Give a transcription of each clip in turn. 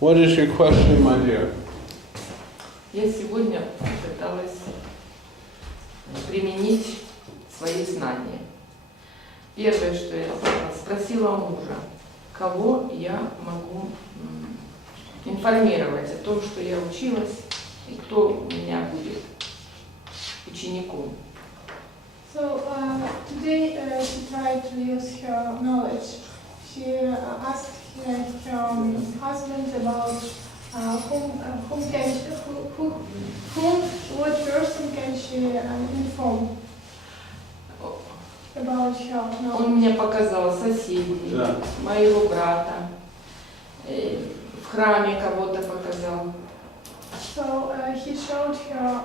What is your question, my dear? Я сегодня пыталась применить свои знания. Первое, что я спросила мужа, кого я могу информировать о том, что я училась и кто у меня будет учеником. So today she tried to use her knowledge. She asked her husband about what person can she inform about her knowledge. Он мне показал соседей, Да. моего брата, в храме кого-то показал. So he showed her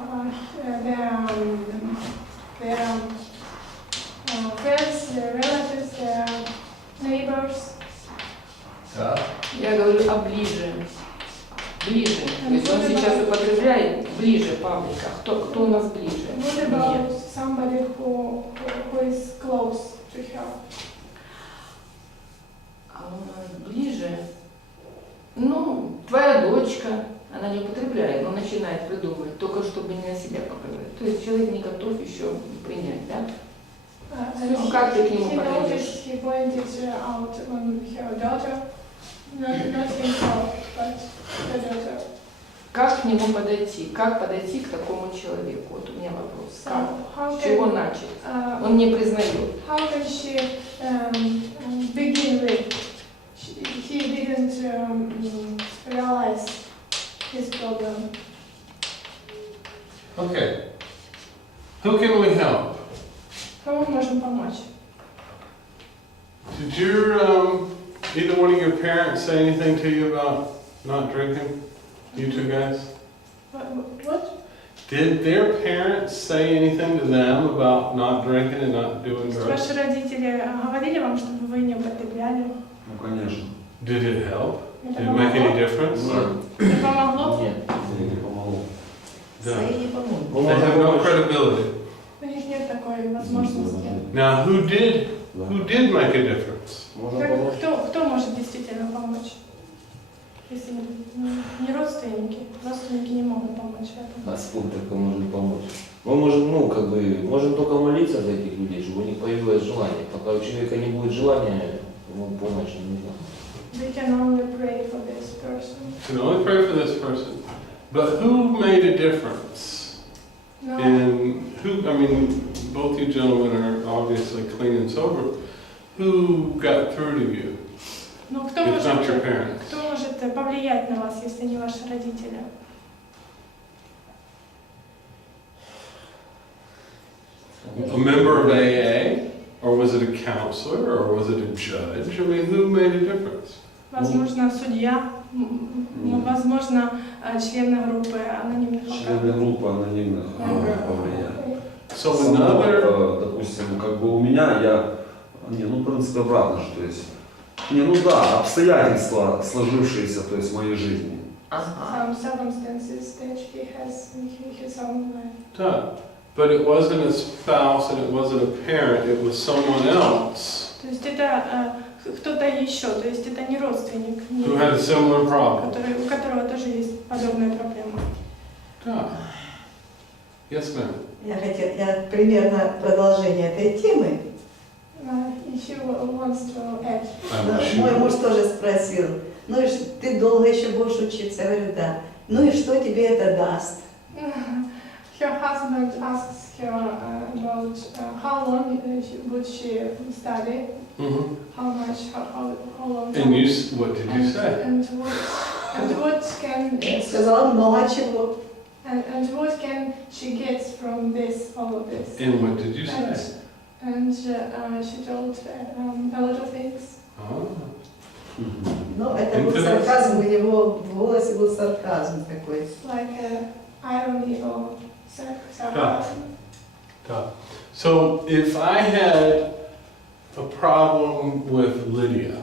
their friends, their relatives, their neighbors. Да. Я говорю, а ближе. Ближе. То есть он сейчас употребляет ближе Павлика. Кто у нас ближе? What about somebody who is close to her? А у нас ближе. Ну, твоя дочка, она не употребляет, но начинает придумывать, только чтобы не на себя показать. То есть человек не готов еще принять, да? Ну, как ты к нему подойдешь? He pointed out on her daughter, not himself, but her daughter. Как к нему подойти? Как подойти к такому человеку? Вот у меня вопрос. Как? С чего начать? Он не признает. How can she begin with? He didn't realize his problem. Okay. Who can we help? Кому можем помочь? Did either one of your parents say anything to you about not drinking? You two guys? What? Did their parents say anything to them about not drinking and not doing drugs? Ваши родители говорили вам, чтобы вы не употребляли? Ну, конечно. Did it help? Did it make any difference? Не помогло? Нет, не помогло. No. Ну, They have no credibility. У них нет такой возможности. Now, who did make a difference? Можно помочь. Кто может действительно помочь? Если не родственники. Родственники не могут помочь в этом. Господь только может помочь. Мы можем, можем только молиться за этих людей, чтобы у них появилось желание. Пока у человека не будет желания, ему помощь не нужна. We can only pray for this person. You can only pray for this person. But who made a difference? No. And both you gentlemen are obviously clean and sober. Who got through to you? Но кто If not your parents. кто может повлиять на вас, если не ваши родители? A member of AA? Or was it a counselor? Or was it a judge? Who made a difference? Возможно, судья, возможно, члены группы анонимных Члены группы анонимных повлияли. So another... Допустим, у меня, в принципе, обратно, что есть. Обстоятельства, сложившиеся, то есть в моей жизни. Some circumstances that he has in his own life. Done. But it wasn't a spouse and it wasn't a parent, it was someone else То есть это кто-то еще, то есть это не родственник, who had a similar problem. у которого тоже есть подобная проблема. Done. Yes, ma'am. Я примерно продолжение этой темы. If you wants to add. Мой муж тоже спросил, ну и ты долго еще будешь учиться? Я говорю, да. Ну и что тебе это даст? Her husband asks her about how long would she study, Mm-hmm. how much, how long. And what did you say? And what can Сказала много чего. and what can she get from this, all of this? And what did you say? And she told a lot of things. Oh. Ну, это был сарказм, у него в голосе был сарказм такой. Like irony or sarcasm. So if I had a problem with Lydia,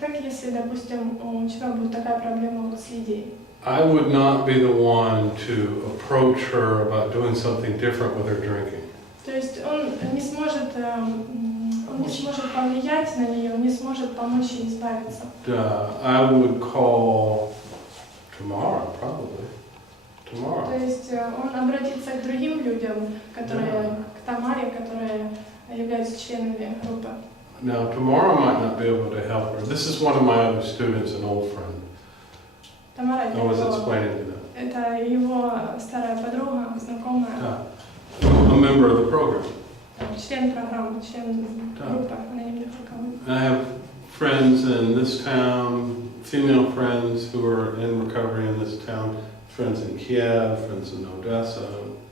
Так, если, допустим, у тебя будет такая проблема вот с Лидией, I would not be the one to approach her about doing something different with her drinking. то есть он не сможет он не сможет повлиять на нее, он не сможет помочь ей избавиться. I would call tomorrow, probably. Tomorrow. То есть он обратится к другим людям, которые, к Тамаре, которые являются членами группы. Now, tomorrow might not be able to help her. This is one of my other students, an old friend. Тамара I was explaining to them. это его старая подруга, знакомая, A member of the program. член программы, член группы анонимных руководителей. I have friends in this town, female friends who are in recovery in this town, friends in Kiev, friends in Odessa.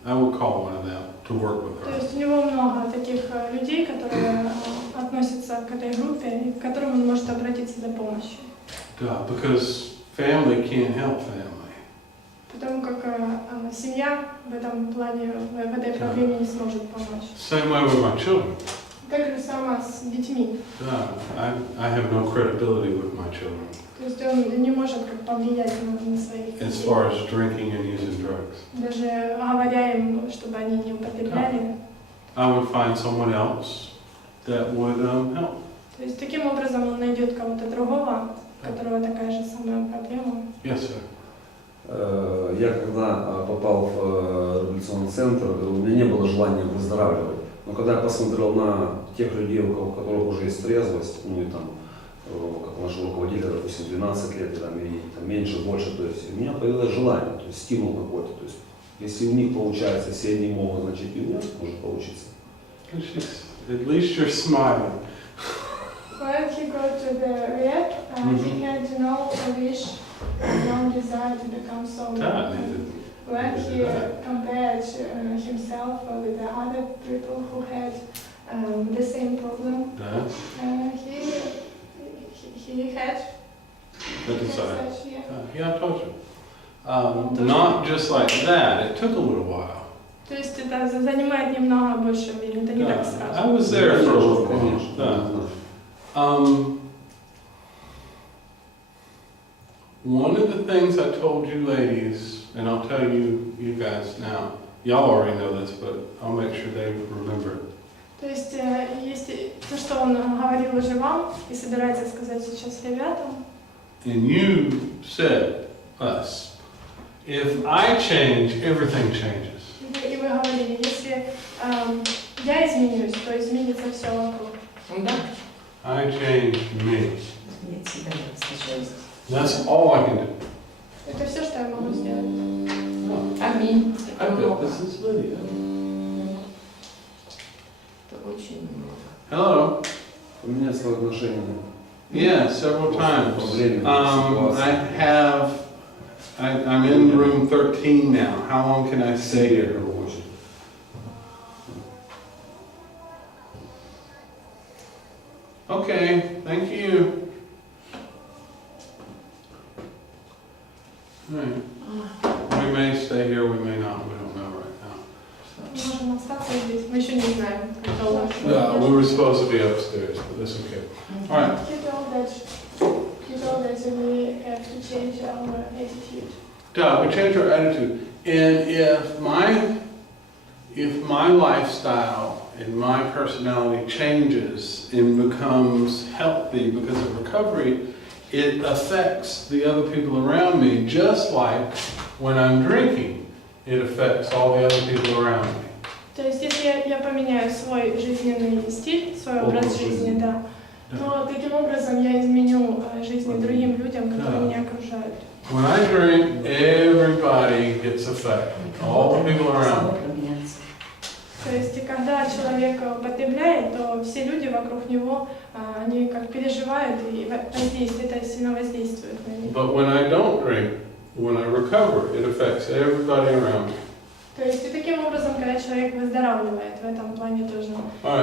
I would call one of them to work with То her. есть у него много таких людей, которые относятся к этой группе, и к которым он может обратиться за помощью. Because family can't help family. Потому как семья в этом плане, в этой проблеме не сможет помочь. Same way with my children. Так же самое с детьми. I have no credibility with my children То есть он не может как повлиять на своих as детей. far as drinking and using drugs. Даже говоря им, чтобы они не употребляли. I would find someone else that would help. То есть таким образом он найдет кого-то другого, у которого такая же самая проблема. Yes, sir. Я когда попал в революционный центр, у меня не было желания выздоравливать. Но когда я посмотрел на тех людей, у которых уже есть трезвость, ну и там, как нашего руководителя, допустим, 12 лет там, и там, меньше, больше, то есть у меня появилось желание, то есть стимул какой-то. То есть если у них получается, если они могут, значит и у меня может получиться. At least you're smiling. When he got to the rehab, he had no wish, no desire to become sober. When he compared himself with the other people who had the same problem, he had such, yeah. Yeah, I told you. Not just like that. It took a little while. То есть это занимает немного больше времени, это не так сразу. I was there for a little while. Конечно. One of the things I told you ladies, and I'll tell you guys now, y'all already know this, but I'll make sure they remember it. То есть есть то, что он говорил уже вам и собирается сказать сейчас ребятам. And you said, us, if I change, everything changes. И вы говорили, если я изменюсь, то изменится все вокруг. Да? I changed me. Нет себя сначала. That's all I can do. Это все, что я могу сделать. Аминь. I Это bet много. this is Lydia. Это очень много. Hello. Поменять свое отношение. Yeah, several times. Проблемы, I'm in room 13 now. How long can I stay here? Okay, thank you. All right. We may stay here, we may not, we don't know right now. Можем остаться здесь, мы еще не знаем, как долго. We were supposed to be upstairs, but that's okay. All right. He told that we have to change our attitude. We change our attitude. And if my lifestyle and my personality changes and becomes healthy because of recovery, it affects the other people around me, just like when I'm drinking, it affects all the other people around me. То есть, если я поменяю свой жизненный стиль, свой образ жизни, да, то таким образом я изменю жизни другим людям, которые меня окружают. When I drink, everybody gets affected, all the people around me. То есть, когда человек употребляет, то все люди вокруг него, они как переживают и воздействуют, это сильно воздействует на них. But when I don't drink, when I recover, it affects everybody around me. То есть, и таким образом, когда человек выздоравливает, в этом плане тоже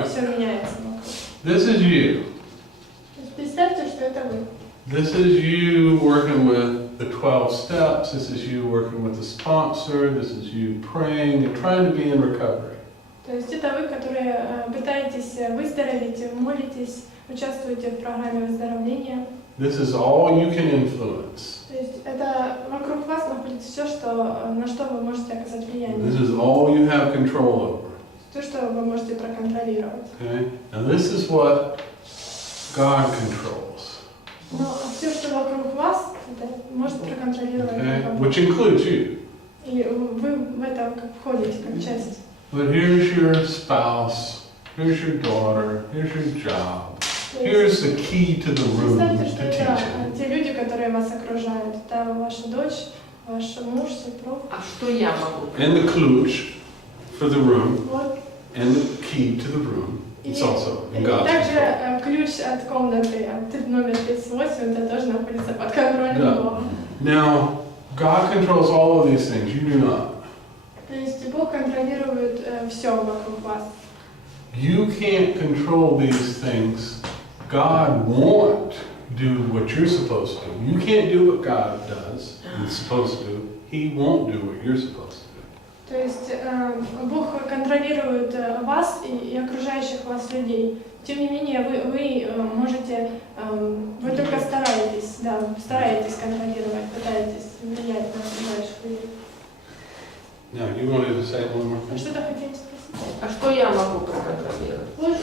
все меняется вокруг. This is you. То есть, представьте, что это вы. This is you working with the 12 steps. This is you working with the sponsor. This is you praying and trying to be in recovery. То есть это вы, которые пытаетесь выздороветь, молитесь, участвуете в программе выздоровления. This is all you can influence. То есть это вокруг вас находится все, на что вы можете оказать влияние. This is all you have control over. То, что вы можете проконтролировать. Okay? Now this is what God controls. Но все, что вокруг вас, это может проконтролировать Okay? Бог. Which includes you. И вы в это как входите, как часть. But here's your spouse, here's your daughter, here's your job. То есть, Here's the key to the room представьте, что to это teach it. те люди, которые вас окружают. Это ваша дочь, ваш муж, супруг. А что я могу? And the clutch for the room, Вот. and the key to the room. It's also И in God's также control. ключ от комнаты, от номер 38, это тоже находится под контролем Да. Бога. Now, God controls all of these things. You do not. То есть Бог контролирует все вокруг вас. You can't control these things. God won't do what you're supposed to do. You can't do what God does and is supposed to do. He won't do what you're supposed to do. То есть Бог контролирует вас и окружающих вас людей. Тем не менее, вы можете, вы только стараетесь, да, стараетесь контролировать, пытаетесь влиять на окружающих людей. Now, you wanted to say one more А thing? что-то хотите спросить? А что я могу проконтролировать? Вот,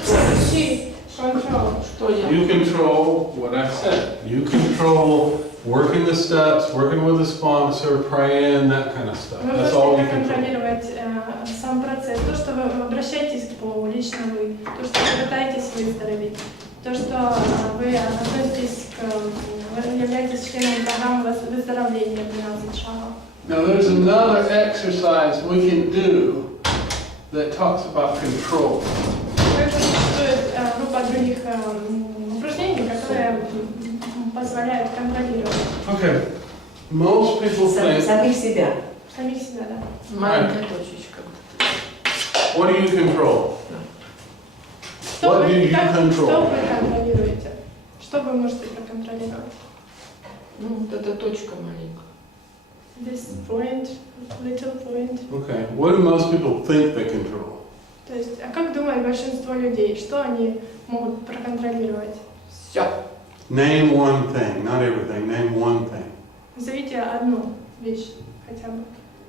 she control. Что я? You control what I said. You control working the steps, working with a sponsor, praying, that kind of stuff. Вы That's all you можете control. контролировать сам процесс, то, что вы обращаетесь к Богу, лично вы, то, что вы пытаетесь выздороветь, то, что вы относитесь вы являетесь членом программы выздоровления 12 шагов. Now, there's another exercise we can do that talks about control. Также существует группа других упражнений, которые позволяют контролировать Okay. Most people think, Самих себя. самих себя, да. Маленькая точечка. what do you control? Что What do вы, you что control? вы контролируете? Что вы можете проконтролировать? Ну, вот эта точка маленькая. This point, little point. Okay. What do most people think they control? То есть, а как думает большинство людей, что они могут проконтролировать? Все. Name one thing, not everything. Name one thing. Назовите одну вещь хотя бы.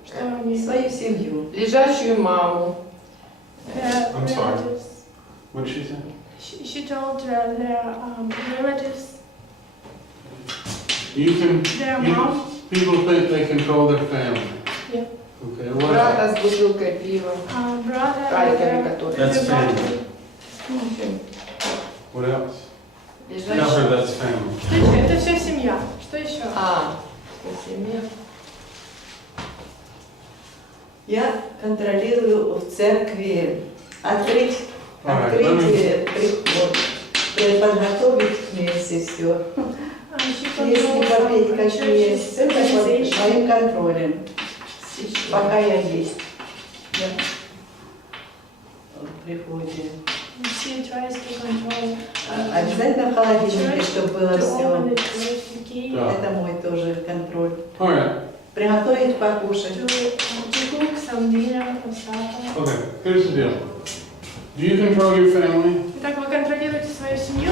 Что они... Свою семью. Лежащую маму. Their I'm sorry. relatives. What did she say? She told their relatives, You can. their You- mom. People think they control their family. Yeah. Okay. What else? Брата с бутылкой пива. Brother, Кальками, которые. That's their family. brother. Ну, в общем, What else? Tell лежащая. her that's family. Что еще? Это все семья. Что еще? Семья. Я контролирую в церкви открыть Alright, let me- приход, подготовить вместе все. She Если controls попеть some какие churches, все под organizations. моим контролем, пока я есть. Да. В приходе. She tries to control Обязательно в холодильнике, чтобы было to все. open it, to key, Да. Это мой тоже контроль. All right. Приготовить покушать. to cook some dinner or supper. Okay. Here's the deal. Do you control your family? Итак, вы контролируете свою семью?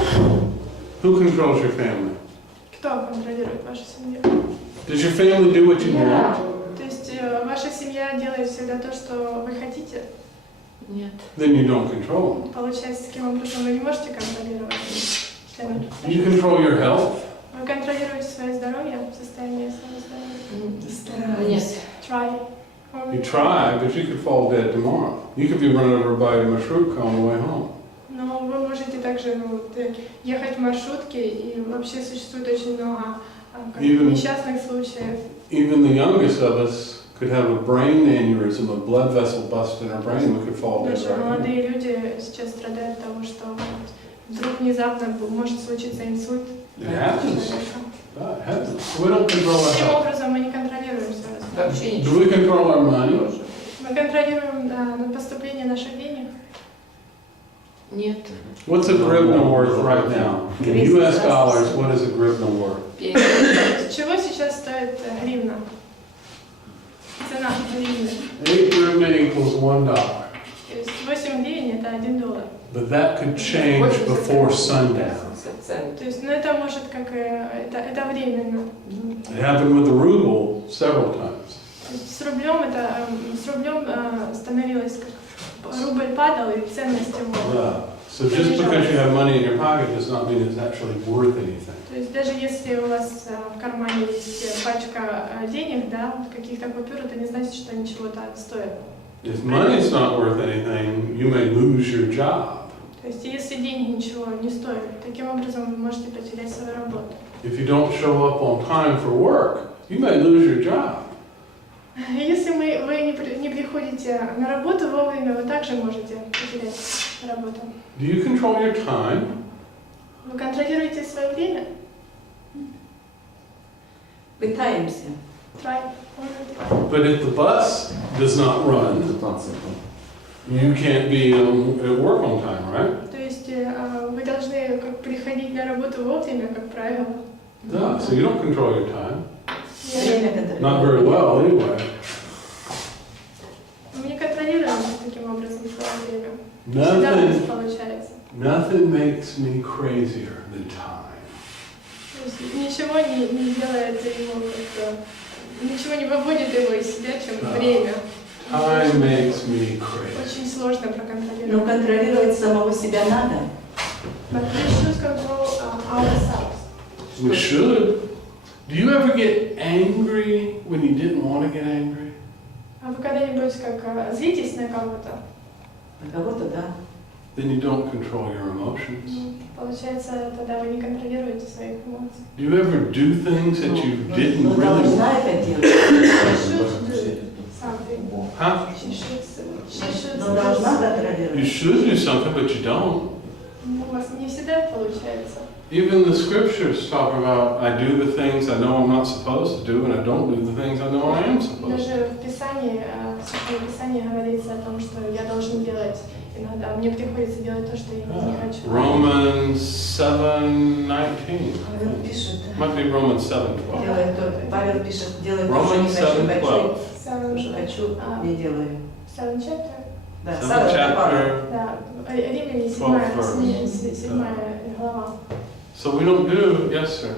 Who controls your family? Кто контролирует вашу семью? Does your family do what you want? То есть ваша семья делает всегда то, что вы хотите? Нет. Then you don't control them. Получается, таким образом вы не можете контролировать членов. Do you control your health? Вы контролируете свое здоровье, состояние своего здоровья. Нет. Try. You try, but you could fall dead tomorrow. You could be run over by a marshrutka on the way home. Но вы можете также ехать в маршрутке, и вообще существует очень много несчастных случаев. Even the youngest of us could have a brain aneurysm, a blood vessel bust in our brain. We could fall dead Даже right now. молодые люди сейчас страдают от того, что вдруг внезапно может случиться инсульт. It happens. человека. God, it happens. We don't control our Таким health. образом мы не контролируем свое здоровье. Вообще Do ничего. we control our money? Тоже. Мы контролируем поступление наших денег. Нет. What's a grivna worth right now? In US dollars, what is a grivna worth? Чего сейчас стоит гривна? Цена гривны. 8 grivna equals $1. То есть 8 гривен это $1. But that could change before sundown. То есть, ну это может как это временно. It happened with the ruble several times. То есть с рублем становилось как рубль падал и ценность его. Yeah. So just because you have money in your pocket does not mean it's actually worth anything. То есть даже если у вас в кармане есть пачка денег, да, каких-то купюр, это не значит, что они чего-то стоят. If money's not worth anything, you may lose your job. То есть если деньги ничего не стоят, таким образом вы можете потерять свою работу. If you don't show up on time for work, you may lose your job. Если вы не приходите на работу вовремя, вы также можете потерять работу. Do you control your time? Вы контролируете свое время? Пытаемся. Try. But if the bus does not run, 15. you can't be at work on time, right? То есть вы должны приходить на работу вовремя, как правило. Yeah, so you don't control your time. Время контролируем. Not very well, anyway. Мы не контролируем таким образом свое время. Всегда у нас получается. Nothing makes me crazier than time. То есть ничего не делает его как-то, ничего не выводит его из себя, чем время. Time makes me crazy. Очень сложно Но проконтролировать. контролировать самого себя надо. But we should control ourselves. We should. Do you ever get angry when you didn't want to get angry? А вы когда-нибудь как злитесь на кого-то? На кого-то, да. Then you don't control your emotions. Получается, тогда вы не контролируете своих эмоций. Do you ever do things that you didn't Но really должна want? это делать. She should do something. Huh? She should Но do должна something. You контролировать. should do something, but you don't. Ну, у вас не всегда получается. Even the scriptures talk about, I do the things I know I'm not supposed to do, and I don't do the things I know I am supposed to. Даже в Писании, в Священном Писании говорится о том, что я должен делать иногда. Мне приходится делать то, что я не хочу. Romans 7:19. Павел пишет, Might be Romans 7:12. делай то. Павел пишет, делай то, что не Romans хочу, 7:12. что хочу, не делаю. Seven chapter? Да, 7th Савва, Павел. chapter. Да, Римляне 7 глава. So we don't do, yes, sir.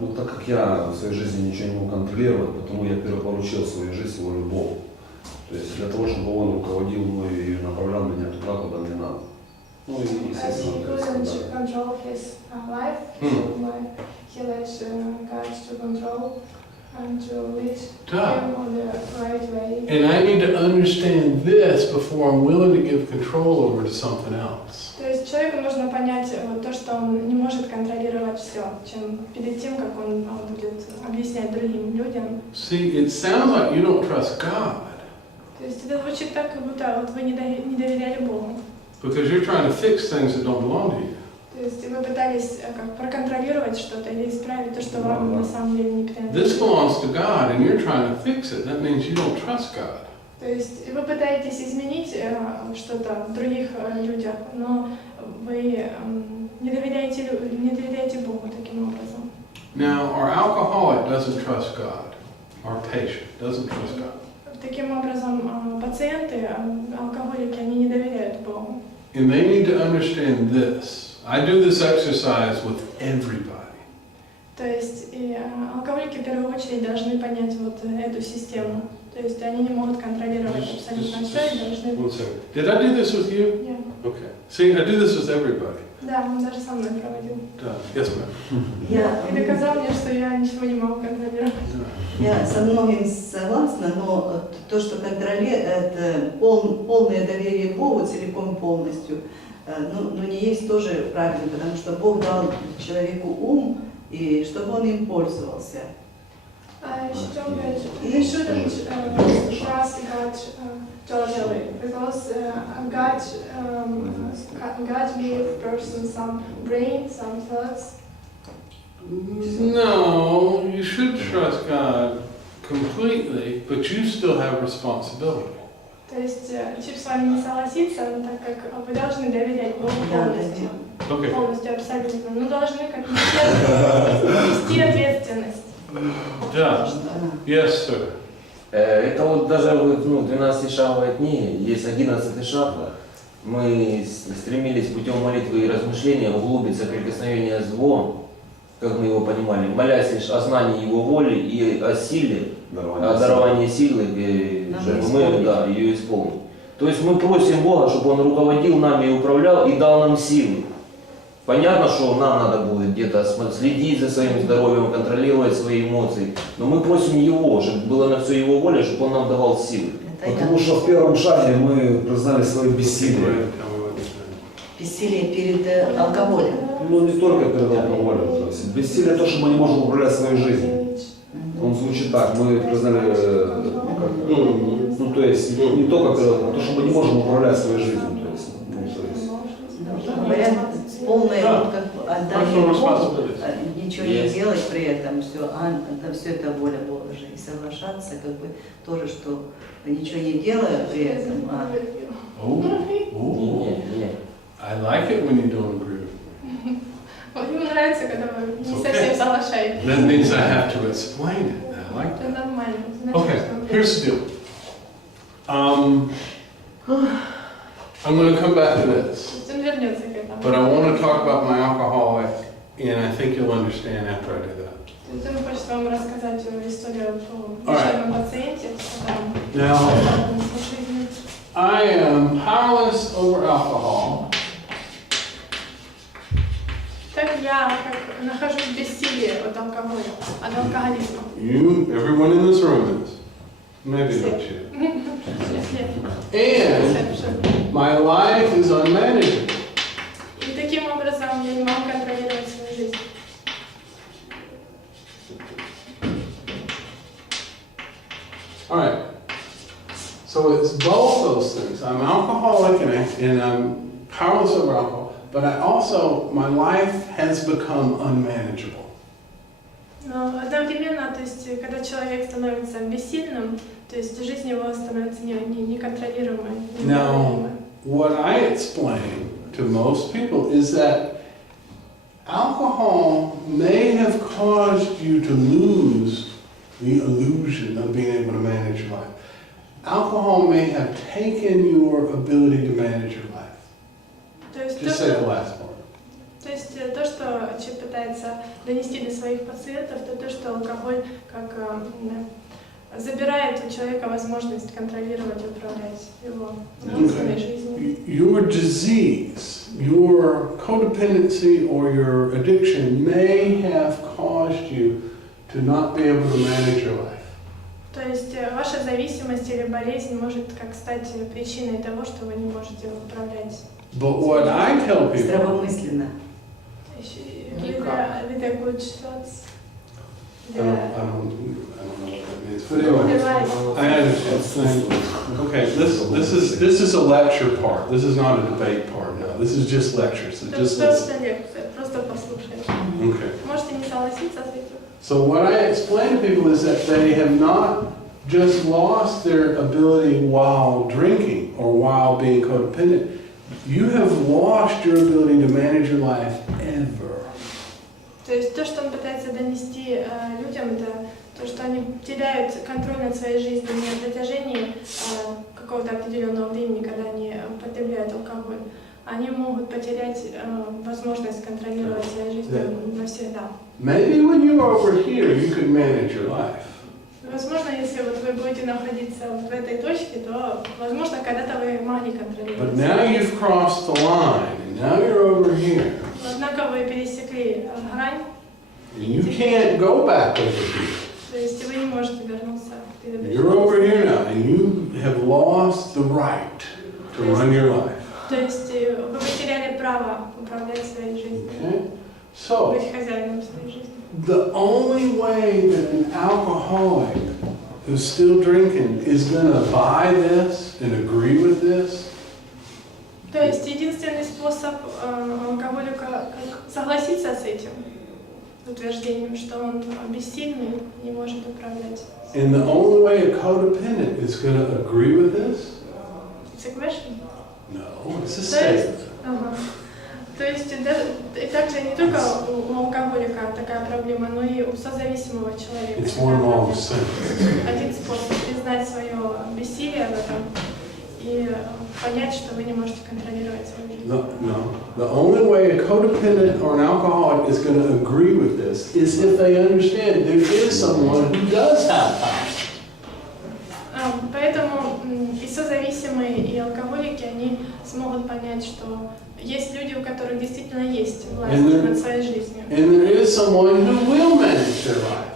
Ну, так как я в своей жизни ничего не мог контролировать, потому я перепоручил свою жизнь волю Богу. То есть для того, чтобы Он руководил мной и направлял меня туда, куда мне надо. Ну и, As he естественно, couldn't control his life, he let God to control and to lead Да. him on the right way. And I need to understand this before I'm willing to give control over to something else. То есть человеку нужно понять то, что он не может контролировать все, чем перед тем, как он будет объяснять другим людям. See, it sounds like you don't trust God То есть это звучит так, как будто вот вы не доверяли Богу. because you're trying to fix things that don't belong to you. То есть вы пытались как проконтролировать что-то или исправить то, что вам на самом деле не This принадлежит. belongs to God and you're trying to fix it. That means you don't trust God. То есть вы пытаетесь изменить что-то в других людях, но вы не доверяете Богу таким образом. Now, our alcoholic doesn't trust God. Our patient doesn't trust God. Таким образом, пациенты, алкоголики, они не доверяют Богу. And they need to understand this. I do this exercise with everybody. То есть и алкоголики в первую очередь должны понять вот эту систему. То есть они не могут контролировать абсолютно все и должны... One second. Did I do this with you? Yeah. Okay. See, I do this with everybody. Да, он даже со мной проводил. Yes, ma'am. И доказал мне, что я ничего не могу контролировать. Я со многим согласна, но то, что это полное доверие Богу целиком и полностью, но не есть тоже правильно, потому что Бог дал человеку ум, и чтобы он им пользовался. You shouldn't trust God totally, because God gave person some brain, some thoughts. No, you should trust God completely, but you still have responsibility. То есть Чип с вами не согласится, так как вы должны доверять Богу полностью. Okay. Полностью, абсолютно. Но должны как нести ответственность. Yeah. Yes, sir. Это вот даже вот, 12-шаговой книги, есть 11 шаг. Мы стремились путем молитвы и размышления углубиться в прикосновение с Богом, как мы его понимали, молясь лишь о знании Его воли и о силе, о даровании силы, чтобы мы ее исполним. То есть мы просим Бога, чтобы Он руководил нами и управлял, и дал нам силы. Понятно, что нам надо будет где-то следить за своим здоровьем, контролировать свои эмоции, но мы просим Его, чтобы было на все Его воля, чтобы Он нам давал силы. Потому что в первом шаге мы признали свое бессилие. Бессилие перед алкоголем. Ну не только перед алкоголем. То есть бессилие то, что мы не можем управлять своей жизнью. Он звучит так, мы признали, то есть не только перед алкоголем, а то, что мы не можем управлять своей жизнью. Говорят, полное вот как бы отдание Богу, ничего не делать при этом, все это воля Божия. И соглашаться, как бы тоже, что ничего не делая при этом, Не. I like it when you don't agree with me. Вот ему нравится, когда вы не совсем соглашаетесь. That means I have to explain it. I like Это that. нормально. Значит, Okay, что- here's the deal. I'm going to come back to this, То есть он вернется к этому. but I want to talk about my alcoholic, and I think you'll understand after I do that. То есть он хочет вам рассказать историю о Alright. душевном пациенте, которым Now, связана с жизнью. I am powerless over alcohol, Так я как нахожусь в бессилии от алкоголя, от алкоголизма. everyone in this room is. Maybe not you. And my life is unmanageable. И таким образом я не могу контролировать свою жизнь. All right. So it's both those things. I'm alcoholic and I'm powerless over alcohol, but I also, my life has become unmanageable. Но одновременно, то есть, когда человек становится бессильным, то есть жизнь его становится неконтролируемой. Now, what I explain to most people is that alcohol may have caused you to lose the illusion of being able to manage your life. Alcohol may have taken your ability to manage your life. То есть, Just say the last part. то есть то, что Чип пытается донести до своих пациентов, это то, что алкоголь как забирает у человека возможность контролировать и управлять его собственной жизнью. Your disease, your codependency or your addiction may have caused you to not be able to manage your life. То есть ваша зависимость или болезнь может как стать причиной того, что вы не можете управлять. But what I tell people, здравомысленно. With a good thoughts. I don't know what that means, but anyway, I understand. Okay, this is a lecture part. This is not a debate part now. This is just lecture, so just listen. Просто лекция, просто послушайте. Okay. Можете не согласиться с этим. So what I explain to people is that they have not just lost their ability while drinking or while being codependent. You have lost your ability to manage your life ever. То есть то, что он пытается донести людям, это то, что они теряют контроль над своей жизнью не на протяжении какого-то определенного времени, когда они потребляют алкоголь. Они могут потерять возможность контролировать свою жизнь навсегда. Maybe when you're over here, you could manage your life. Возможно, если вот вы будете находиться вот в этой точке, то, возможно, когда-то вы могли контролировать. But now you've crossed the line, and now you're over here. Однако вы пересекли грань, And you can't go back over here. то есть вы не можете вернуться к You're over here now, and you have lost the right to run your life. То есть вы потеряли право управлять своей жизнью, Okay? So, быть хозяином своей жизни. the only way that an alcoholic who's still drinking is going to buy this and agree with this То есть единственный способ алкоголика согласиться с этим утверждением, что он бессильный, не может управлять. and the only way a codependent is going to agree with this? It's a question? No, it's a То есть, statement. То есть и также не только у алкоголика такая проблема, но и у созависимого человека. It's такая one long проблема. sentence. Один способ признать свое бессилие в этом и понять, что вы не можете контролировать свою жизнь. No. The only way a codependent or an alcoholic is going to agree with this is if they understand there is someone who does have power. Поэтому и созависимый, и алкоголик смогут понять, что есть люди, у которых действительно есть власть And над своей жизнью. And there is someone who will manage their life.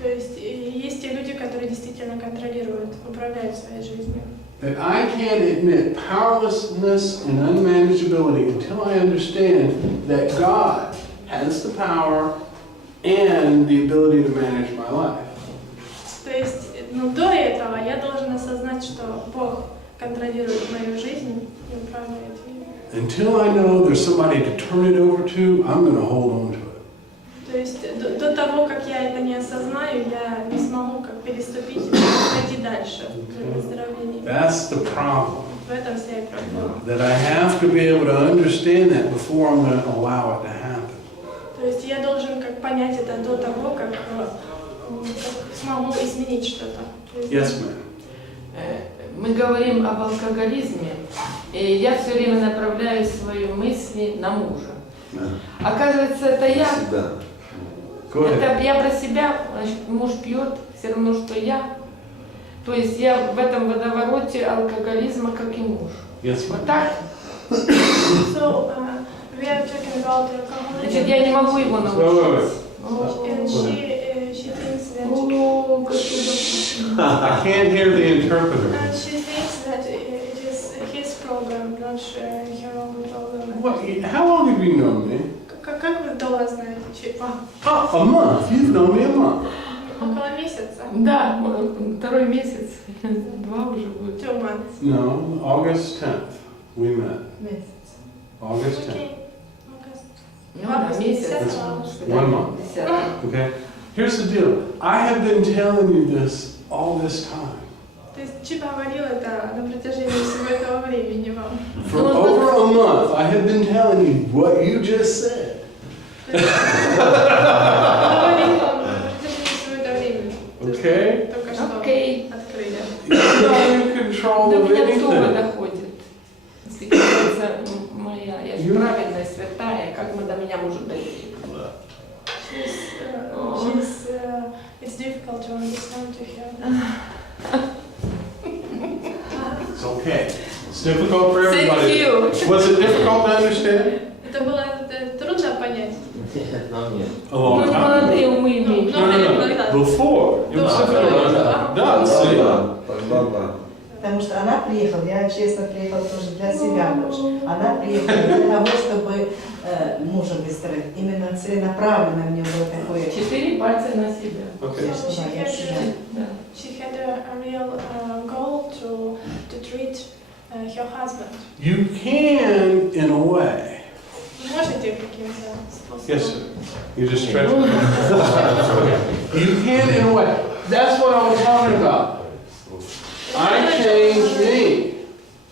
То есть есть те люди, которые действительно контролируют, управляют своей жизнью. That I can't admit powerlessness and unmanageability until I understand that God has the power and the ability to manage my life. То есть, до этого я должен осознать, что Бог контролирует мою жизнь и управляет ею. Until I know there's somebody to turn it over to, I'm going to hold on to it. То есть до того, как я это не осознаю, я не смогу как переступить и пойти дальше в выздоровлении. That's the problem. В этом вся и проблема. That I have to be able to understand that before I'm going to allow it to happen. То есть я должен как понять это до того, как смогу изменить что-то. Yes, ma'am. Мы говорим об алкоголизме, и я все время направляю свои мысли на мужа. Оказывается, это я. Всегда. Go ahead. Это я про себя, значит, муж пьет, все равно, что я. То есть я в этом водовороте алкоголизма, как и муж. Yes, Вот ma'am. так. So, we are talking about alcoholism. Значит, я не могу его научить. And she thinks that О, Господи. I can't hear the interpreter. she thinks that it is his problem, not her own problem. What, how long have you known me? Как вы долго знаете? A month. You've known me a month. Около месяца. Да, второй месяц, 2 уже будет. 2 months. No, August 10th we met. Месяц. August 10th. Okay. Ну, да, месяц. 1 month. 10. Okay? Here's the deal. I have been telling you this all this time. То есть Чип говорил это на протяжении всего этого времени вам. For over a month, I have been telling you what you just said. Говорил вам на протяжении всего этого времени. Okay? Только что Окей. открыли. You're not in control До of меня тоже anything. доходит. Если касается моя, я же праведная, святая, как мы до меня можем дойти? It's difficult to understand to her. It's okay. It's difficult for everybody. Thank you. Was it difficult to understand? Это было трудно понять. Нам нет. A long Ну, time. молодые умы имеют. No. Before. It was difficult. Да, Done, see? тогда да. Потому что она приехала, я честно приехала тоже для себя больше. Она приехала для того, чтобы мужа выстроить. Именно целенаправленно у нее было такое. 4 пальца на себя. Okay. So Да, я себя. Да. she had a real goal to treat her husband. You can, in a way. Вы можете каким-то Yes, способом? sir. You just stretch. You can, in a way. That's what I was talking about. I changed me.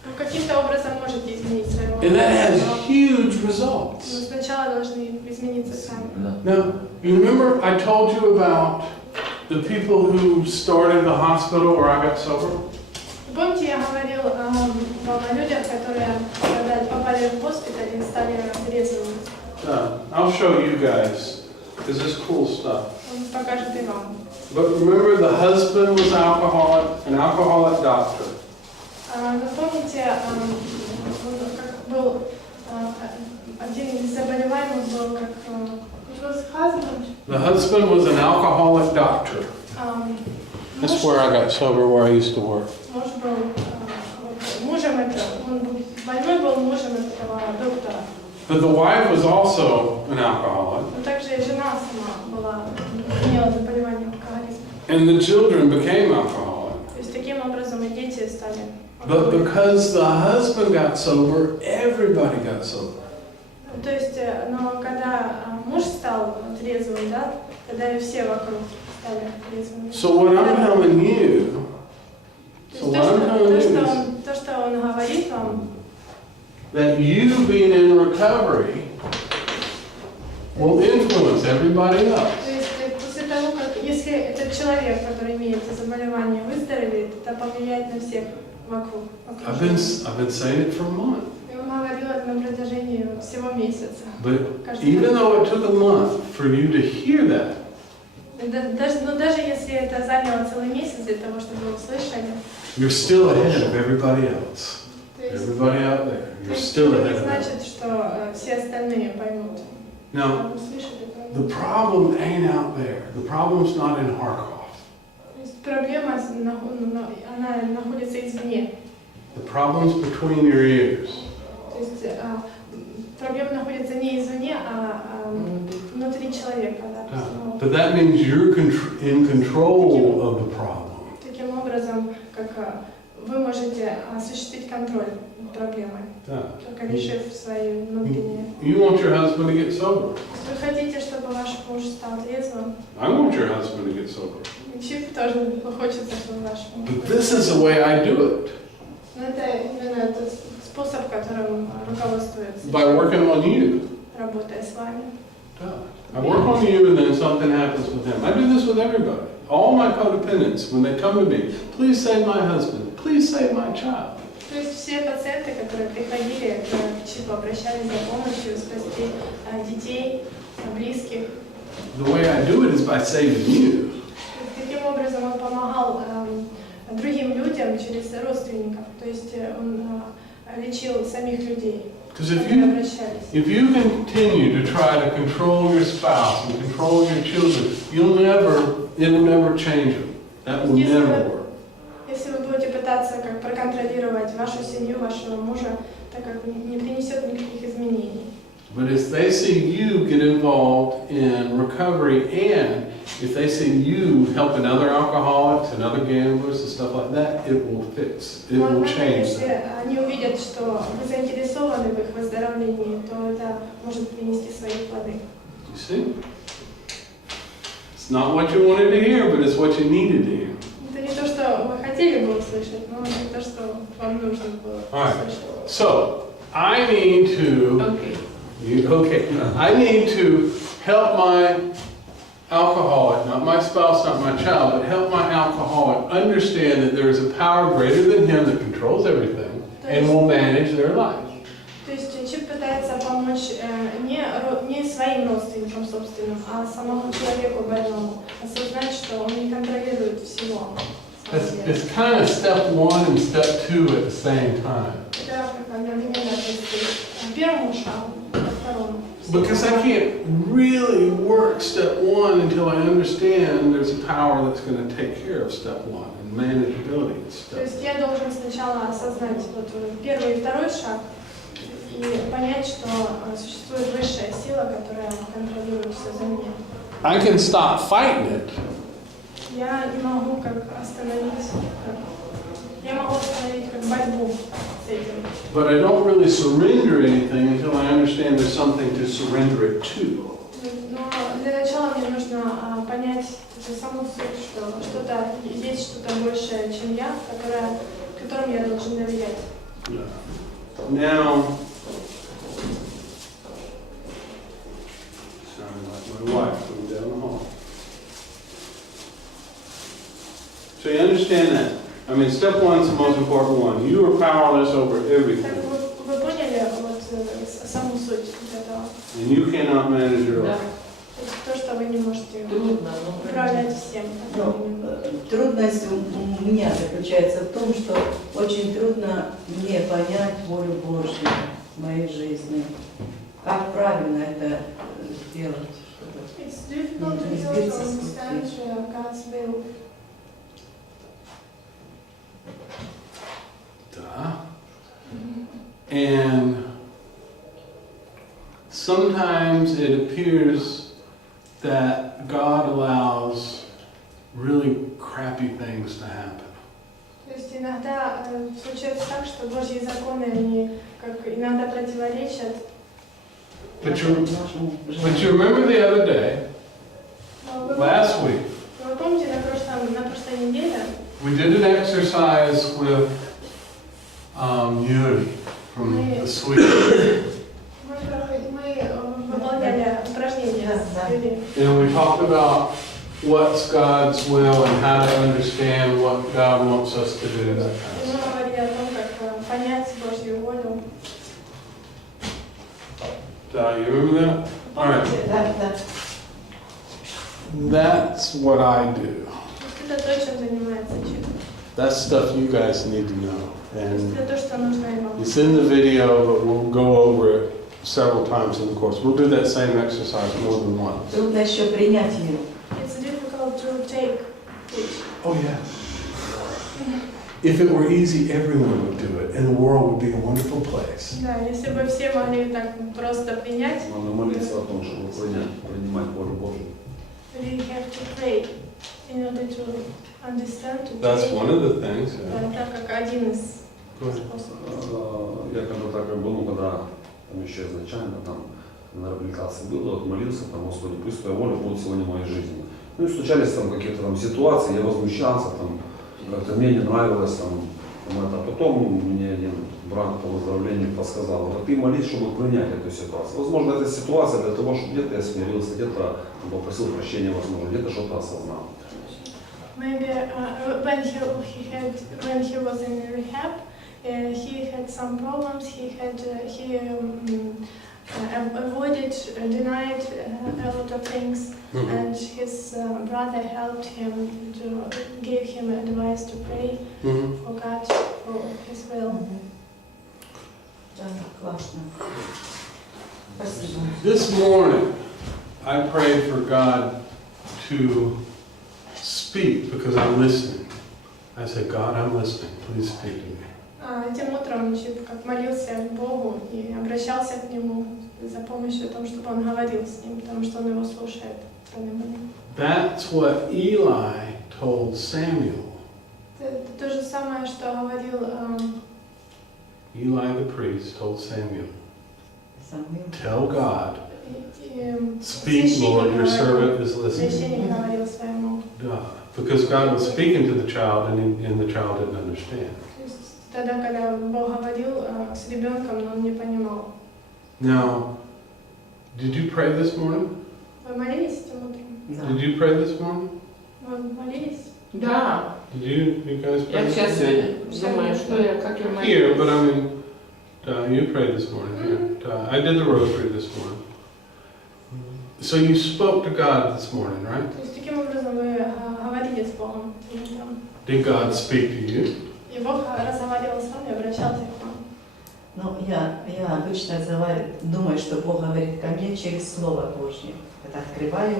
Вы каким-то образом можете изменить своего And that has но huge results. сначала должны измениться сами. Now, you remember I told you about the people who started the hospital where I got sober? Помните, я говорил вам о людях, которые когда попали в госпиталь и стали трезвыми. I'll show you guys, because it's cool stuff. Он покажет и вам. But remember, the husband was an alcoholic doctor. Но помните, как был один из заболеваний был как it was husband. The husband was an alcoholic doctor. That's where I got sober, where I used to work. Муж был мужем этого, он был больной был мужем этого доктора. But the wife was also an alcoholic. Но также и жена сама была имела заболевание алкоголизма. And the children became alcoholic. То есть таким образом и дети стали. But because the husband got sober, everybody got sober. То есть, но когда муж стал трезвым, да, тогда и все вокруг стали трезвыми. So what I'm telling you, То есть то, что он говорит вам, that you being in recovery will influence everybody else. то есть после того, как, если этот человек, который имеет это заболевание, выздоровеет, это повлияет на всех вокруг. I've been saying it for a month. И он говорил это на протяжении всего месяца. But Каждый even раз. though it took a month for you to hear that, Даже если это заняло целый месяц для того, чтобы вы услышали, you're still ahead of everybody else. То есть Everybody out there, то you're есть still это ahead не of them. значит, что все остальные поймут. Now, Услышали, the поймут. problem ain't out there. The problem's not in Harkov. То есть проблема, она находится извне. The problem's between your ears. То есть проблема находится не извне, а внутри человека. Да, Yeah. But that means you're in control of the problem. Таким образом, как вы можете осуществить контроль над проблемой, Yeah. только решив свои внутренние. You want your husband to get sober. Вы хотите, чтобы ваш муж стал трезвым? I want your husband to get sober. Вообще тоже хочется, чтобы ваш муж. But this is the way I do it. Но это именно тот способ, которым руководствуется By working on you. работая с вами. Yeah. I work on you and then something happens with him. I do this with everybody. All my codependents, when they come to me, please save my husband, please save my child. То есть все пациенты, которые приходили к ЧИПу, обращались за помощью спасти детей, близких. The way I do it is by saving you. Таким образом он помогал другим людям через родственников. То есть он лечил самих людей, Because которые обращались. if you continue to try to control your spouse and control your children, it'll never change them. That will Если never вы- work. Если вы будете пытаться как проконтролировать вашу семью, вашего мужа, так как не принесет никаких изменений. But if they see you get involved in recovery and if they see you helping other alcoholics and other gamblers and stuff like that, it will fix. It Но will однако, change если that. они увидят, что вы заинтересованы в их выздоровлении, то это может принести свои плоды. You see? It's not what you wanted to hear, but it's what you needed to hear. Это не то, что вы хотели бы услышать, но это то, что вам нужно было Alright. услышать. So, I need to, I need to help my alcoholic, not my spouse, not my child, but help my alcoholic understand that there is a power greater than him that controls everything and will manage their life. То есть ЧИП пытается помочь не своим родственникам собственным, а самому человеку больному осознать, что он не контролирует всего. It's kind of step one and step two at the same time. Это как одновременно первому шагу, второму. Because I can't really work step one until I understand there's a power that's going to take care of step one and manageability of То step есть я должен сначала осознать вот первый и второй шаг и понять, что существует высшая сила, которая контролирует все за меня. I can stop fighting it, Я не могу как остановить, я могу остановить как борьбу с этим. but I don't really surrender anything until I understand there's something to surrender it to. Но для начала мне нужно понять эту саму суть, что что-то есть что-то большее, чем я, которым я должен доверять. Now, sounding like my wife coming down the hall. So you understand that? I mean, step one is the most important one. You are powerless over Так everything, вы поняли вот саму суть этого? and you cannot manage your Да, life. То есть то, что вы не можете трудно, но управлять всем. Трудность у меня заключается в том, что очень трудно мне понять волю Божью в моей жизни. Как правильно это сделать? It's difficult to understand God's will. Duh. And sometimes it appears that God allows really crappy things to happen. То есть иногда случается так, что Божьи законы, они как иногда противоречат. But you remember the other day, last week, Вы помните, на прошлой неделе we did an exercise with Yuri from the Sweden. мы выполняли упражнения с Юрием. And we talked about what's God's will and how to understand what God wants us to do. That kind И of мы stuff. говорили о том, как понять Божью волю. You remember that? Помните? да, да. That's what I do. Это то, чем занимается ЧИП. That's stuff you guys need to know. And Это то, что нужно и вам. it's in the video, but we'll go over it several times in the course. We'll do that same exercise more than once. Трудно еще принять ее. It's difficult to take it. Oh, yeah. If it were easy, everyone would do it, and the world would be a wonderful place. Да, если бы все могли так просто принять, Надо молиться о том, чтобы принимать волю Божию. we have to pray in order to understand, to That's take. one of the things. Yeah. Да, так как один из Go ahead. способов. Я когда-то как бы, когда там еще изначально там на реабилитации был, вот молился, там, Господи, пусть Твоя воля будет сегодня в моей жизни. Ну и случались там какие-то там ситуации, я возмущался, там, как-то мне не нравилось, там это. Потом мне один брат по выздоровлению подсказал, вот ты молись, чтобы принять эту ситуацию. Возможно, эта ситуация для того, чтобы где-то я смирился, где-то попросил прощения, возможно, где-то что-то осознал. Maybe when he was in rehab, he had some problems. He avoided, denied a lot of things, and his brother helped him to give him advice to pray for God, for His will. Да, классно. Спасибо. This morning, I prayed for God to speak because I'm listening. I said, God, I'm listening. Please speak to me. Этим утром как молился к Богу и обращался к Нему за помощью в том, чтобы Он говорил с ним, потому что Он его слушает. That's what Eli told Samuel. Это то же самое, что говорил Eli the priest told Samuel, Самуил. tell God, speak, Lord, your servant is listening. Священник говорил своему. Because God was speaking to the child and the child didn't understand. Тогда, когда Бог говорил с ребенком, но он не понимал. Now, did you pray this morning? Вы молились этим утром? Да. Did you pray this morning? Вы молились? Да. Did you guys pray Я this сейчас morning? думаю, что я, как я Here, молюсь. but I mean, you prayed this morning. Here. I did the rosary this morning. So you spoke to God this morning, right? То есть таким образом вы говорили с Богом этим утром. Did God speak to you? И Бог разговаривал с вами, обращался к вам. Ну, я обычно думаю, что Бог говорит ко мне через Слово Божье. Это открываю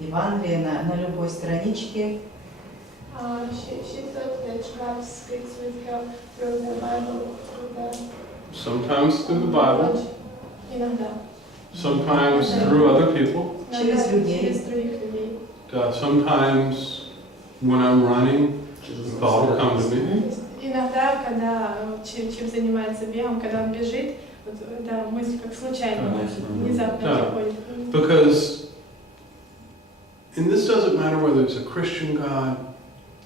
Евангелие на любой страничке. She thought that God speaks with her through the Bible, through the Sometimes through the Bible, иногда. sometimes through other people, Через людей. Через других людей. Sometimes when I'm running, the thought will come to me. То есть иногда, когда Чип занимается бегом, когда он бежит, вот эта мысль как случайно, внезапно Да. приходит. Because, and this doesn't matter whether it's a Christian God,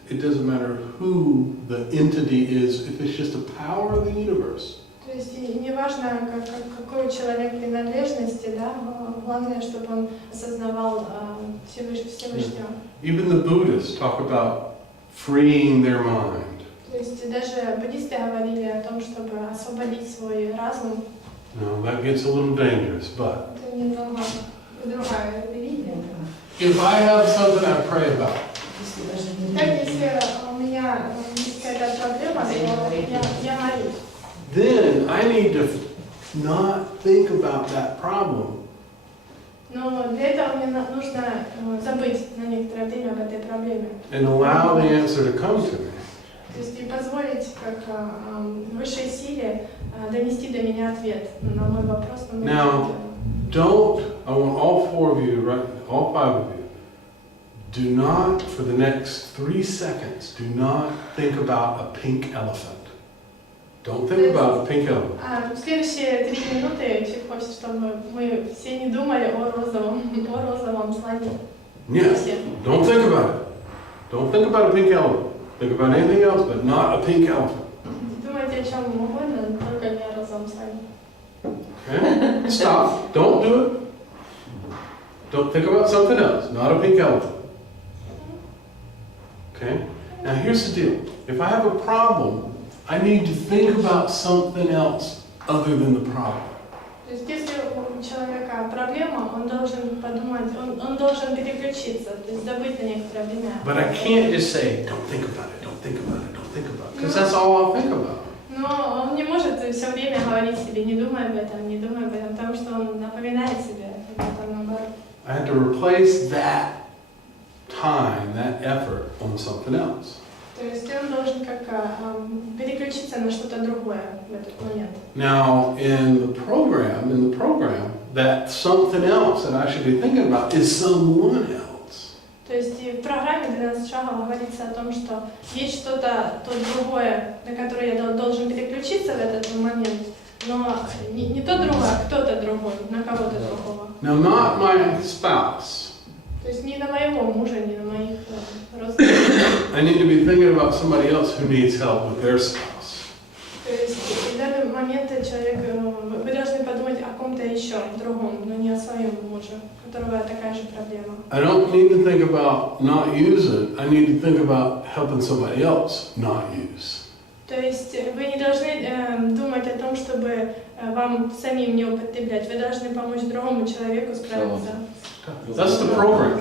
it doesn't matter who the entity is, if it's just a power of the universe. То есть и не важно, какой человек принадлежности, да, главное, чтобы он осознавал Всевышнего. Even the Buddhists talk about freeing their mind. То есть даже буддисты говорили о том, чтобы освободить свой разум. Now, that gets a little dangerous, but Это немного другая религия. if I have something I pray about, Если даже не Так, если у меня есть какая-то проблема, то я молюсь. then I need to not think about that problem. Но для этого мне нужно забыть на некоторое время об этой проблеме. And allow the answer to come to me. То есть и позволить как высшей силе донести до меня ответ на мой вопрос, на мою Now, проблему. I want all four of you, right, all five of you, do not, for the next 3 seconds, do not think about a pink elephant. Don't think about a pink elephant. В следующие 3 минуты Чип хочет, чтобы мы все не думали о розовом слоне. Yeah, Все. don't think about it. Don't think about a pink elephant. Think about anything else, but not a pink elephant. Думайте о чем угодно, только не о розовом слоне. Okay? Stop. Don't do it. Don't think about something else, not a pink elephant. Okay? Now here's the deal. If I have a problem, I need to think about something else other than the problem. То есть если у человека проблема, он должен подумать, он должен переключиться, то есть забыть на некоторое время. But I can't just say, don't think about it, don't think about it, don't think because that's all I'll think about. Но он не может все время говорить себе, не думай об этом, не думай об этом, потому что он напоминает себе об этом наоборот. I had to replace that time, that effort on something else. То есть он должен как переключиться на что-то другое в этот момент. Now, in the program, that something else that I should be thinking about is someone else. То есть и в программе 12 шагов говорится о том, что есть что-то то другое, на которое я должен переключиться в этот момент, но не то другое, а кто-то другой, на кого-то другого. Now, not my spouse. То есть не на моего мужа, не на моих родственников. I need to be thinking about somebody else who needs help with their spouse. То есть в данный момент человек, вы должны подумать о ком-то еще, другом, но не о своем муже, у которого такая же проблема. I don't need to think about not use it. I need to think about helping somebody else not use. То есть вы не должны думать о том, чтобы вам самим не употреблять. Вы должны помочь другому человеку справиться. That's the program.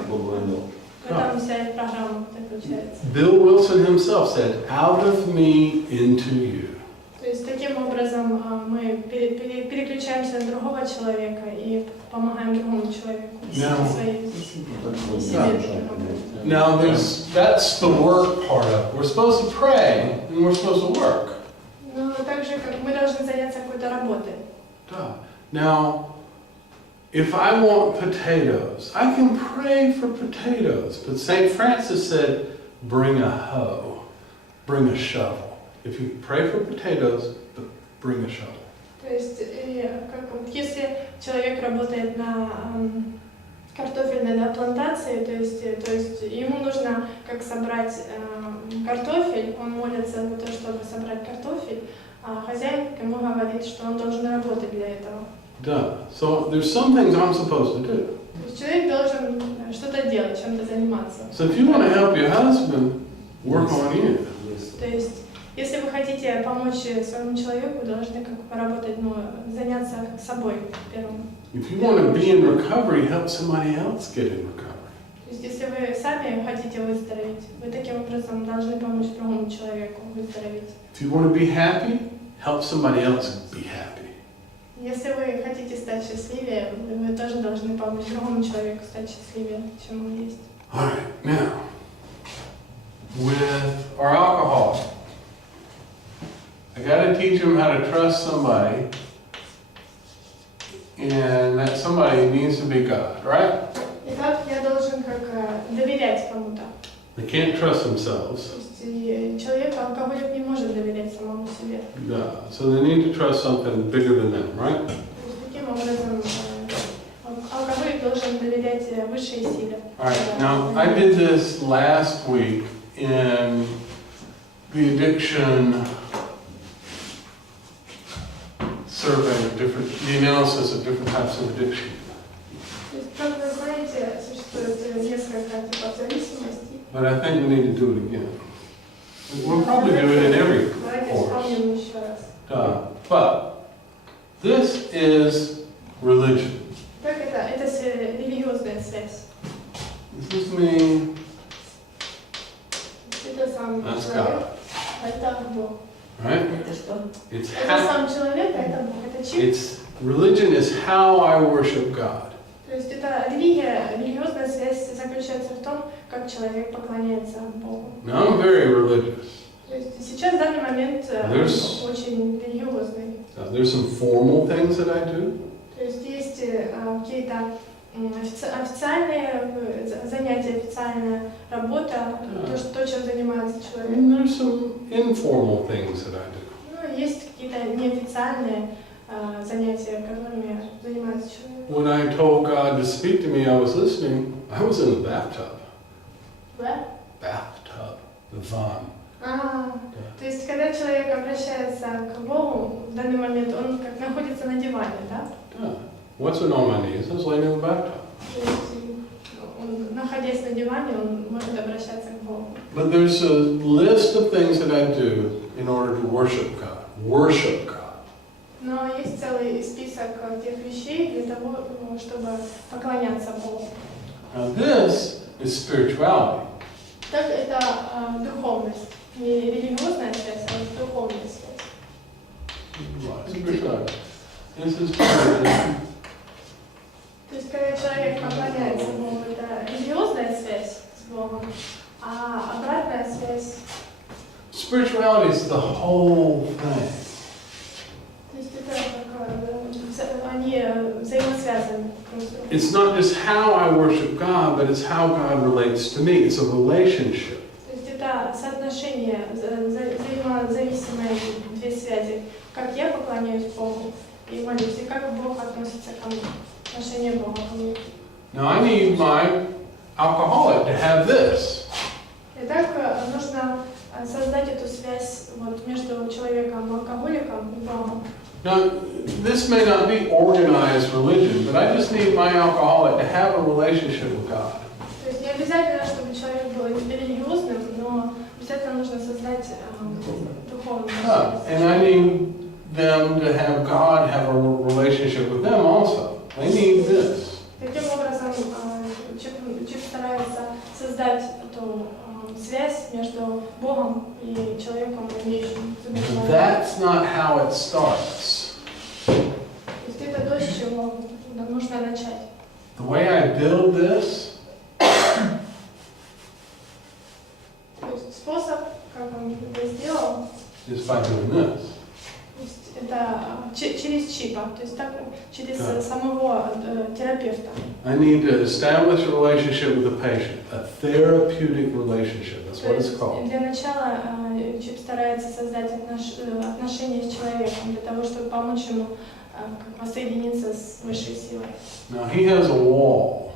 В этом вся и программа заключается. Bill Wilson himself said, "Out of me into you." То есть таким образом мы переключаемся на другого человека и помогаем другому человеку. Now that's the work part of it. We're supposed to pray and we're supposed to work. Но также как мы должны заняться какой-то работой. Now, if I want potatoes, I can pray for potatoes. But St. Francis said, bring a hoe, bring a shovel. If you pray for potatoes, bring a shovel. То есть, если человек работает на картофельной плантации, то есть ему нужно как собрать картофель, он молится за то, чтобы собрать картофель, а хозяин ему говорит, что он должен работать для этого. Done. So there's some things I'm supposed to do. То есть человек должен что-то делать, чем-то заниматься. So if you want to help your husband, work on you. То есть, если вы хотите помочь своему человеку, должны как поработать, заняться как собой первым. If you want to be in recovery, help somebody else get in recovery. То есть, если вы сами хотите выздороветь, вы таким образом должны помочь другому человеку выздороветь. If you want to be happy, help somebody else be happy. Если вы хотите стать счастливее, вы тоже должны помочь другому человеку стать счастливее, чем он есть. All right, now, with our alcohol, I got to teach them how to trust somebody, and that somebody needs to be God, right? Итак, я должен как доверять кому-то. They can't trust themselves. То есть человек, алкоголик, не может доверять самому себе. Yeah, so they need to trust something bigger than them, right? То есть таким образом алкоголик должен доверять высшей силе. All right, now I did this last week in the addiction survey, the analysis of different types of addiction. То есть, как вы знаете, существует несколько типов зависимостей. But I think we need to do it again. We'll probably do it in every Давайте course. вспомним еще раз. But this is religion. Как это религиозная связь. This is me. Это сам That's человек, God. а это Бог. Right? Это что? It's Это сам человек, а это Бог. Это чип. religion is how I worship God. То есть это религиозная связь заключается в том, как человек поклоняется Богу. Now I'm very religious. То есть сейчас в данный момент очень религиозный. There's some formal things that I do. То есть есть какие-то официальные занятия, официальная работа, то, чем занимается человек. And there's some informal things that I do. Ну, есть какие-то неофициальные занятия, которыми занимается человек. When I told God to speak to me, I was listening. I was in the bathtub. Да? Bathtub. The van. То есть, когда человек обращается к Богу, в данный момент он как находится на диване, да? Yeah. Wasn't on my knees. I was laying in the bathtub. То есть, он, находясь на диване, он может обращаться к Богу. But there's a list of things that I do in order to worship God. Worship God. Но есть целый список тех вещей для того, чтобы поклоняться Богу. Now this is spirituality. Так это духовность, не религиозная связь, а spirituality. This is spirituality. То есть, когда человек поклоняется Богу, это религиозная связь с Богом, а обратная связь, Spirituality is the whole thing. то есть это как они взаимосвязаны друг с другом. It's not just how I worship God, but it's how God relates to me. It's a relationship. То есть это соотношение, взаимозависимые две связи. Как я поклоняюсь Богу и молюсь, и как Бог относится ко мне, отношение Бога ко мне. Now I need my alcoholic to have this. Итак, нужно создать эту связь вот между человеком-алкоголиком и Богом. Now, this may not be organized religion, but I just need my alcoholic to have a relationship with God. То есть не обязательно, чтобы человек был религиозным, но обязательно нужно создать духовную связь. And I need them to have God have a relationship with them also. They need this. Таким образом, Чип старается создать эту связь между Богом и человеком, имеющим заболевание. That's not how it starts. То есть это то, с чего нам нужно начать. The way I build this То есть способ, как он это сделал, is by doing this. то есть это через Чипа, то есть так, через Да. самого терапевта. I need to establish a relationship with the patient, a therapeutic relationship. That's То what it's есть called. для начала Чип старается создать отношения с человеком, для того, чтобы помочь ему воссоединиться с высшей силой. Now he has a wall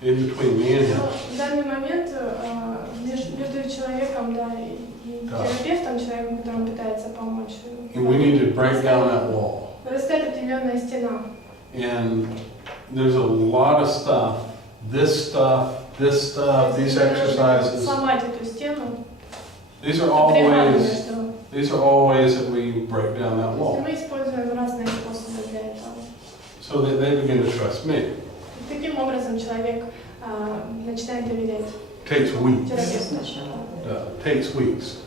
in between me and him. Но в данный момент между человеком, да, и Да. терапевтом, человеком, которому пытается помочь, And we need to break down that wall. вырастает определенная стена. And there's a lot of stuff, these exercises. Сломать эту стену. These are Это all преграда ways. между. These are all ways that we break down that Если wall, мы используем разные способы для этого. so that they begin to trust me. И таким образом человек начинает доверять Takes weeks. терапевту. Takes weeks.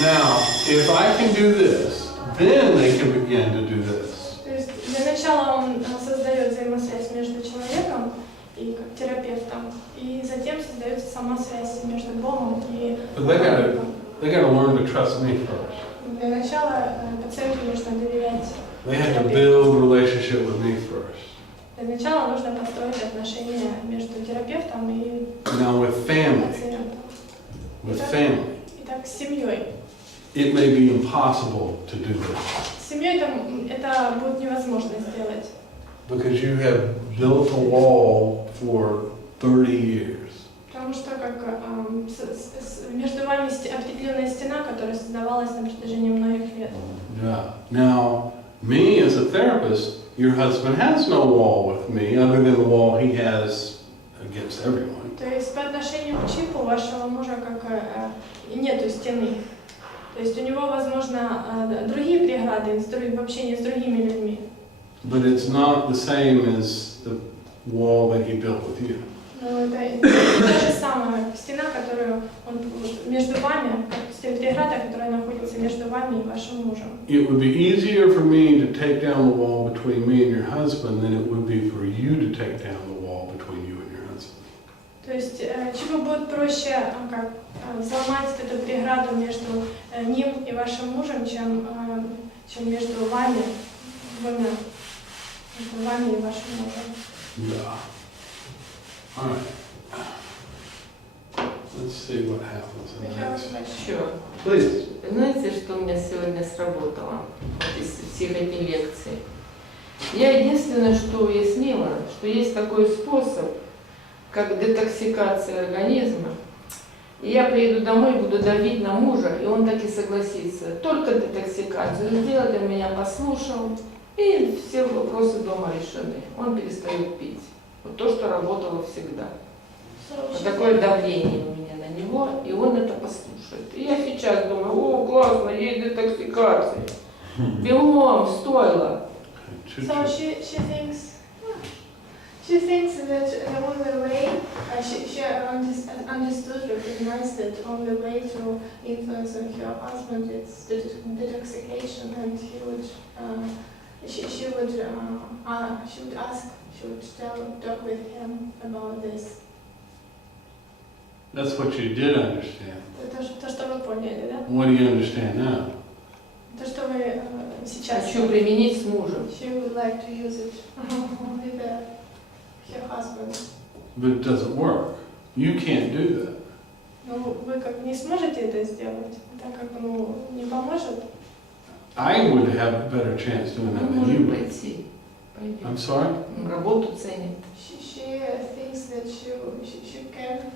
Now, if I can do this, then they can begin to do this. То есть для начала он создает взаимосвязь между человеком и как терапевтом, и затем создается сама связь между Богом и But they gotta learn to trust me first. Для начала пациенту нужно доверять. They have to build a relationship with me first. Для начала нужно построить отношения между терапевтом и Now with family, пациентом. with family, Итак, с семьей. it may be impossible to do this С семьей это будет невозможно сделать, because you have built a wall for 30 years. потому что между вами определенная стена, которая создавалась на протяжении многих лет. Yeah. Now, me as a therapist, your husband has no wall with me other than the wall he has against everyone. То есть по отношению к Чипу вашего мужа нету стены. То есть у него, возможно, другие преграды в общении с другими людьми. But it's not the same as the wall that he built with you. Но это то же самое, стена, которую он между вами, преграда, которая находится между вами и вашим мужем. It would be easier for me to take down the wall between me and your husband than it would be for you to take down the wall between you and your husband. То есть Чипу будет проще взломать эту преграду между ним и вашим мужем, чем между вами, между вами и вашим мужем. Yeah. All right. Let's see what happens in the next. Еще. Please. Знаете, что у меня сегодня сработало из всех этих лекций? Я единственное, что уяснила, что есть такой способ, как детоксикация организма. И я приеду домой и буду давить на мужа, и он так и согласится. Только детоксикацию сделать, он меня послушал, и все вопросы дома решены. Он перестает пить. Вот то, что работало всегда. Вот такое давление у меня на него, и он это послушает. И я сейчас думаю, о, классно, есть детоксикация. Бегом, стоило. So she thinks She thinks that the only way, she understood, recognized that only way to influence on her husband is detoxification, and he would, she would ask, she would talk with him about this. That's what you did understand. То, что вы поняли, да? What do you understand now? То, что вы сейчас... Хочу применить с мужем. She would like to use it with her husband. But it doesn't work. You can't do that. Ну, вы как не сможете это сделать, так как, ну, не поможет. I would have a better chance doing that Он than может you would. пойти. Пойдет. I'm sorry? Работу ценит. She thinks that she can